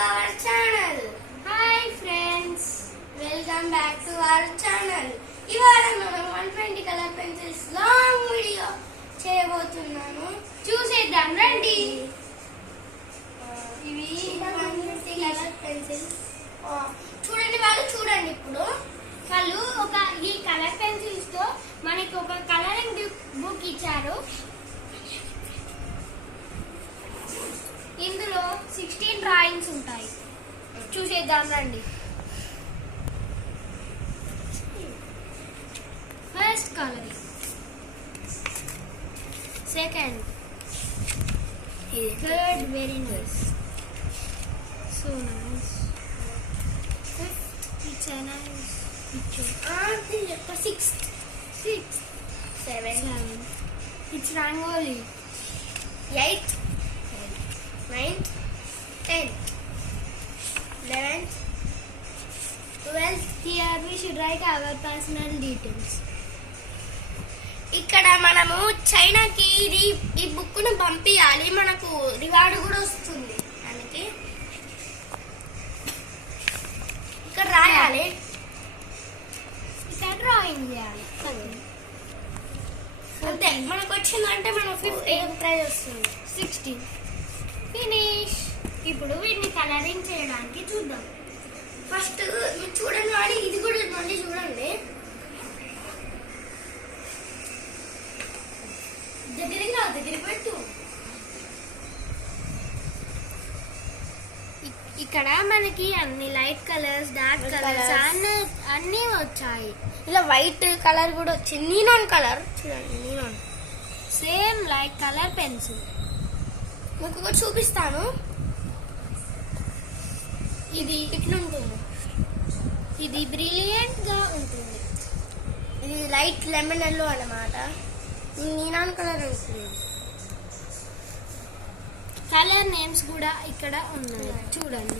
our channel. Hi friends, Welcome back to our channel. ఇవాళ మనం 120 colour pencils long video చేయబోతున్నాను. చూసేద్దాం రండి. ఇవి 120 కలర్ పెన్సిల్స్. చూడండి ఇప్పుడు వాళ్ళు ఈ కలర్ పెన్సిల్స్ తో మనకి ఒక కలరింగ్ బుక్ ఇచ్చారు. ఇందులో 16 డ్రాయింగ్స్ ఉంటాయి. చూసేద్దాం రండి. First colouring, second, third very nice, so nice, fifth it's a nice picture, sixth, seventh, it's rangoli, 8th, 9th, 10th, 11th, 12th. here we should write our personal details. ఇక్కడ మనము చైనాకి ఈ book ను పంపించాలి, మనకు రివార్డు కూడా వస్తుంది. దానికి ఇక్కడ రాయాలి, ఇక్కడ డ్రాయింగ్ చేయాలి అంతే. మనకు వచ్చిందంటే మనకు 15 ప్రైజ్ వస్తుంది. 16 ఫినిష్. ఇప్పుడు వీటిని కలరింగ్ చేయడానికి చూద్దాం. ఫస్ట్ మీరు చూడండి వాడి, ఇది కూడా మళ్ళీ చూడండి. దగ్గర పెట్టు. ఇక్కడ మనకి అన్ని లైట్ కలర్స్, డార్క్ కలర్స్ అన్ని వచ్చాయి. ఇలా వైట్ కలర్ కూడా వచ్చింది, నీనాన్ కలర్. చూడండి, నీనాన్ సేమ్ లైక్ కలర్ పెన్సిల్. మీకు ఒకటి చూపిస్తాను. ఇది ఇట్లా ఉంటుంది, ఇది బ్రిలియంట్ గా ఉంటుంది. ఇది లైట్ లెమన్ ఎల్లో అన్నమాట. నీనాన్ కలర్ ఉంటుంది. కలర్ నేమ్స్ కూడా ఇక్కడ ఉన్నాయి చూడండి.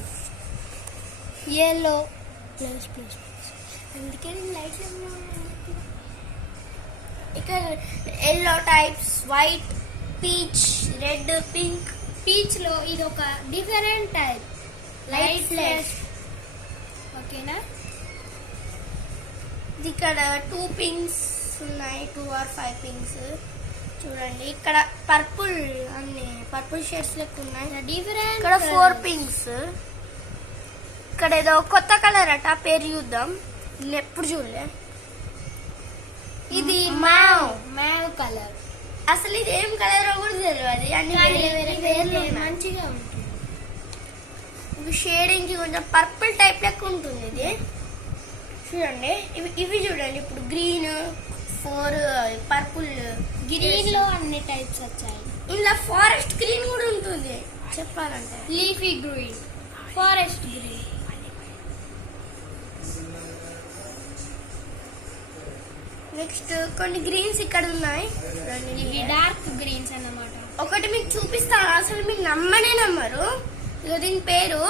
ఎల్లో ప్లస్ ప్లస్, అందుకే లైట్ లెమన్. ఇక్కడ yellow types, white, peach, red, pink. Peach లో ఇది ఒక డిఫరెంట్ టైప్, లైట్ ఫ్లాష్. ఓకేనా? ఇక్కడ 2 పింక్స్ ఉన్నాయి, 2 or 5 పింక్స్. చూడండి ఇక్కడ పర్పుల్, అన్ని పర్పుల్ షేడ్స్ లెక్క ఉన్నాయి. డిఫరెంట్. ఇక్కడ 4 పింక్స్. ఇక్కడ ఏదో కొత్త కలర్ అట, పేరు చూద్దాం. నేను ఎప్పుడు చూడలే. ఇది మ్యావ్ కలర్. అసలు ఇది ఏం కలర్ కూడా తెలియదు, అన్ని వేరే పేర్లు ఉన్నాయి. మంచిగా ఉంటుంది. ఇవి షేడింగ్ కి కొంచెం పర్పుల్ టైప్ లెక్క ఉంటుంది. ఇది చూడండి, ఇవి చూడండి. ఇప్పుడు గ్రీన్, 4 పర్పుల్. గ్రీన్ లో అన్ని టైప్స్ వచ్చాయి. ఇలా ఫారెస్ట్ గ్రీన్ కూడా ఉంటుంది చెప్పాలంటే. Leafy green, forest green. Next కొన్ని గ్రీన్స్ ఇక్కడ ఉన్నాయి. ఇవి డార్క్ గ్రీన్స్ అన్నమాట. ఒకటి మీకు చూపిస్తాను, అసలు మీరు నమ్మరు. ఇక దీని పేరు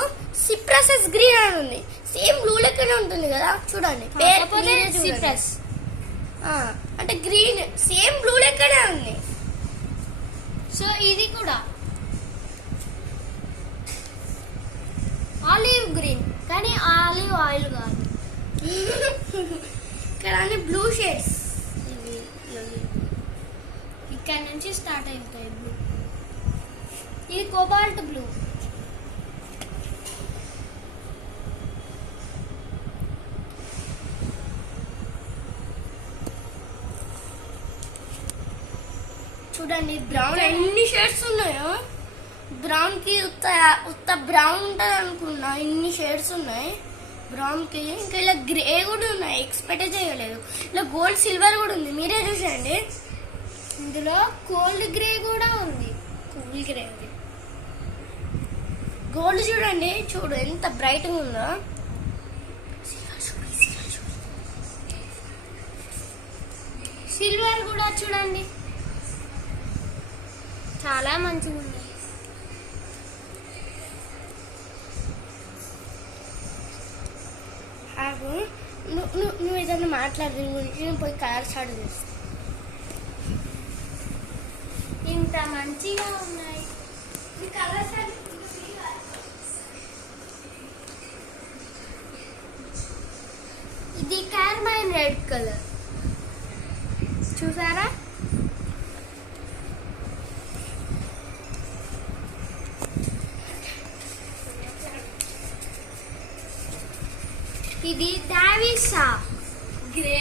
సిప్రసస్ గ్రీన్ అని ఉంది. సేమ్ బ్లూ లెక్కనే ఉంటుంది కదా, చూడండి. సిట్రస్ అంటే గ్రీన్ సేమ్ బ్లూ లెక్కనే ఉంది. సో ఇది కూడా ఆలివ్ గ్రీన్, కానీ ఆలివ్ ఆయిల్ కాదు. ఇక్కడ అన్ని బ్లూ షేడ్స్. ఇక్కడ నుంచి స్టార్ట్ అవుతాయి బ్లూ. ఇది కోబాల్ట్ బ్లూ. చూడండి బ్రౌన్ ఎన్ని షేడ్స్ ఉన్నాయో. బ్రౌన్ కి ఉత్త బ్రౌన్ ఉంటది అనుకున్నా, ఇన్ని షేడ్స్ ఉన్నాయి బ్రౌన్ కి. ఇంకా ఇలా గ్రే కూడా ఉన్నాయి, ఎక్స్పెక్ట్ చేయలేదు. ఇలా గోల్డ్ సిల్వర్ కూడా ఉంది, మీరే చూసండి. ఇందులో కోల్డ్ గ్రే కూడా ఉంది. కూల్ గ్రే, గోల్డ్ చూడండి, చూడు ఎంత బ్రైట్ గా ఉందో. సిల్వర్ కూడా చూడండి, చాలా మంచిగా ఉంది. నువ్వు ఏదైనా మాట్లాడు దీని గురించి, నేను పోయి కలర్ స్టార్ట్ చేస్తాను. ఇంత మంచిగా ఉన్నాయి. Colours red colour. చూసారా? ఇది డావిసా గ్రే.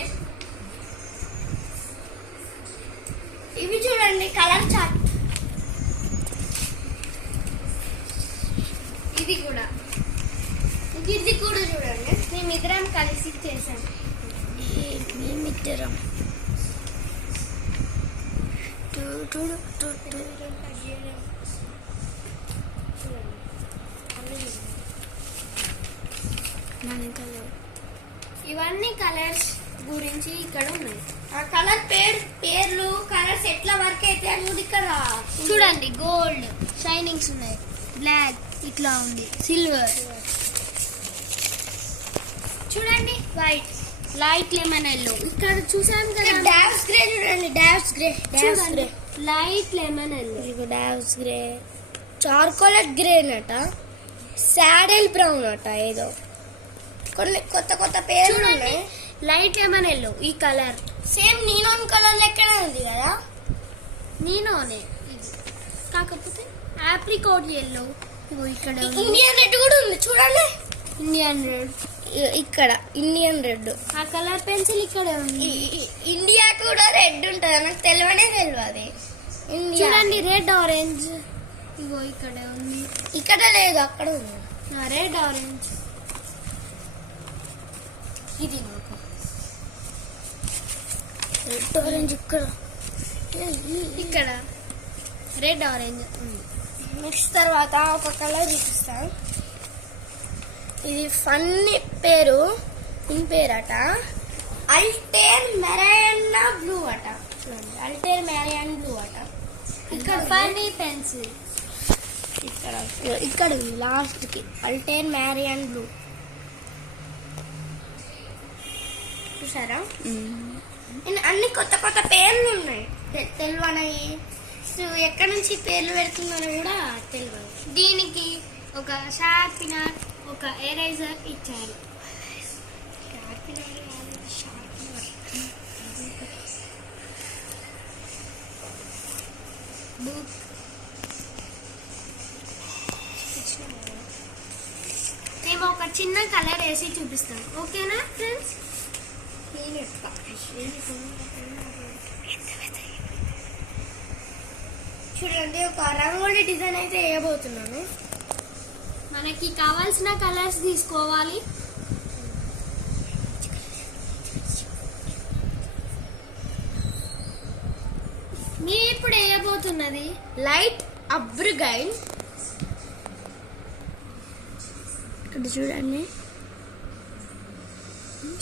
ఇవి చూడండి కలర్ చార్ట్. ఇది కూడా ఇది కూడా చూడండి. మేమిద్దరం కలిసి చేసాం. మేమిద్దరం ఇవన్నీ కలర్స్ గురించి ఇక్కడ ఉన్నాయి. ఆ కలర్ పేర్లు కలర్స్ ఎట్లా వర్క్ అయితే అని కూడా ఇక్కడ చూడండి. గోల్డ్ షైనింగ్స్ ఉన్నాయి, బ్లాక్ ఇట్లా ఉంది, సిల్వర్ చూడండి, వైట్, లైట్ లెమన్ ఎల్లో. ఇక్కడ చూసాం కదా డావ్స్ గ్రే చూడండి. డావ్స్ గ్రే లైట్ లెమన్ ఎల్లో. ఇదిగో డావ్స్ గ్రే, చార్కోలెట్ గ్రే అట, శాడల్ బ్రౌన్ అట, ఏదో కొన్ని కొత్త కొత్త పేర్లు ఉన్నాయి. లైట్ లెమన్ ఎల్లో ఈ కలర్ సేమ్ నీనాన్ కలర్ లెక్కనే ఉంది కదా. నీనోనే ఇది, కాకపోతే ఆప్రికాట్ ఎల్లో. ఇక్కడ ఇండియన్ రెడ్ కూడా ఉంది చూడండి. ఇండియన్ రెడ్ ఇక్కడ ఇండియన్ రెడ్. ఆ కలర్ పెన్సిల్ ఇక్కడే ఉంది. ఇండియా కూడా రెడ్ ఉంటుంది, నాకు తెలియనే తెలియదు. చూడండి రెడ్ ఆరెంజ్, ఇగో ఇక్కడే ఉంది. ఇక్కడ లేదు, అక్కడ ఉంది. Red orange. ఇది నాకు రెడ్ ఆరెంజ్ ఇక్కడ ఇక్కడ రెడ్ ఆరెంజ్ ఉంది. నెక్స్ట్ తర్వాత ఒక కలర్ చూపిస్తాను. ఇది ఫన్నీ పేరు, ఇన్ పేరట అల్టేర్ మెరైనా బ్లూ అట. చూడండి, అల్టేర్ మెరైన్ బ్లూ అట. ఇక్కడ ఫన్నీ పెన్సిల్ ఇక్కడ లాస్ట్ కి అల్టేర్ మ్యారియన్ బ్లూ. చూసారా? అన్ని కొత్త కొత్త పేర్లు ఉన్నాయి, తెలియనవి. ఎక్కడి నుంచి పేర్లు పెడుతున్నారో కూడా తెలియదు. దీనికి ఒక షార్పినర్, ఒక ఎరేజర్ ఇచ్చారు. బుక్ మేము ఒక చిన్న కలర్ వేసి చూపిస్తాం. ఓకేనా ఫ్రెండ్స్? చూడండి, ఒక రంగోలీ డిజైన్ అయితే వేయబోతున్నాను. మనకి కావాల్సిన కలర్స్ తీసుకోవాలి. మీరు ఇప్పుడు వేయబోతున్నది లైట్ అబ్రిగైన్. ఇక్కడ చూడండి,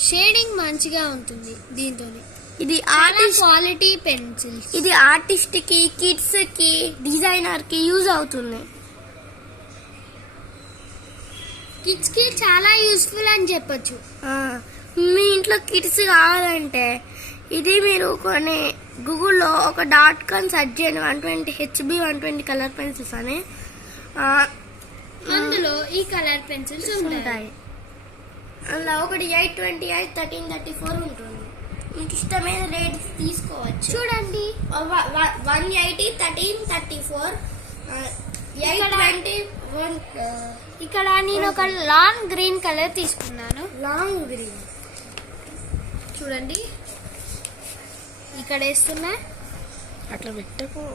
షేడింగ్ మంచిగా ఉంటుంది దీంతో. ఇది క్వాలిటీ పెన్సిల్స్. ఇది ఆర్టిస్ట్ కి, కిడ్స్ కి, డిజైనర్ కి యూజ్ అవుతుంది. కిడ్స్ కి చాలా యూస్ఫుల్ అని చెప్పొచ్చు. మీ ఇంట్లో కిడ్స్ కావాలంటే ఇది మీరు కొన్ని గూగుల్లో ఒక .com సెర్చ్ చేయండి. 120 HB 120 కలర్ పెన్సిల్స్ అని. అందులో ఈ కలర్ పెన్సిల్స్ ఉంటాయి. అందులో ఒకటి 828, 1334 ఉంటుంది. మీకు ఇష్టమైన రేట్ తీసుకోవచ్చు. చూడండి, 180, 1334, 821. ఇక్కడ నేను ఒక లాంగ్ గ్రీన్ కలర్ తీసుకున్నాను. లాంగ్ గ్రీన్ చూడండి, ఇక్కడ వేస్తున్నా. అట్లా పెట్టకు.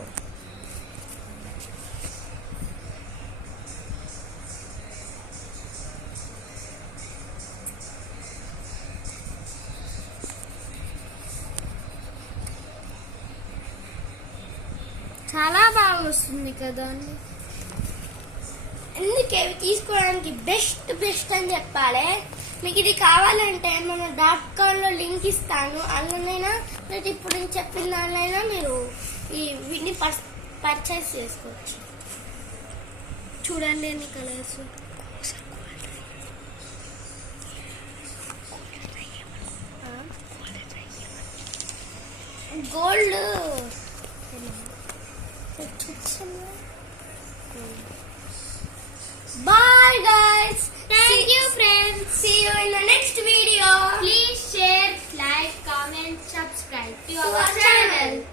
చాలా బాగా వస్తుంది కదా అండి. ఎందుకు ఇవి తీసుకోవడానికి బెస్ట్ అని చెప్పాలి. మీకు ఇది కావాలంటే మన .comలో లింక్ ఇస్తాను. అందులోనైనా లేదా ఇప్పుడు నేను చెప్పిన దానిలో మీరు వీటిని పర్చేస్ చేసుకోవచ్చు. చూడండి ఎన్ని colours. Gold. Bye guys. Thank you friends. See you in the next video. Please share, like. and subscribe to our our channel.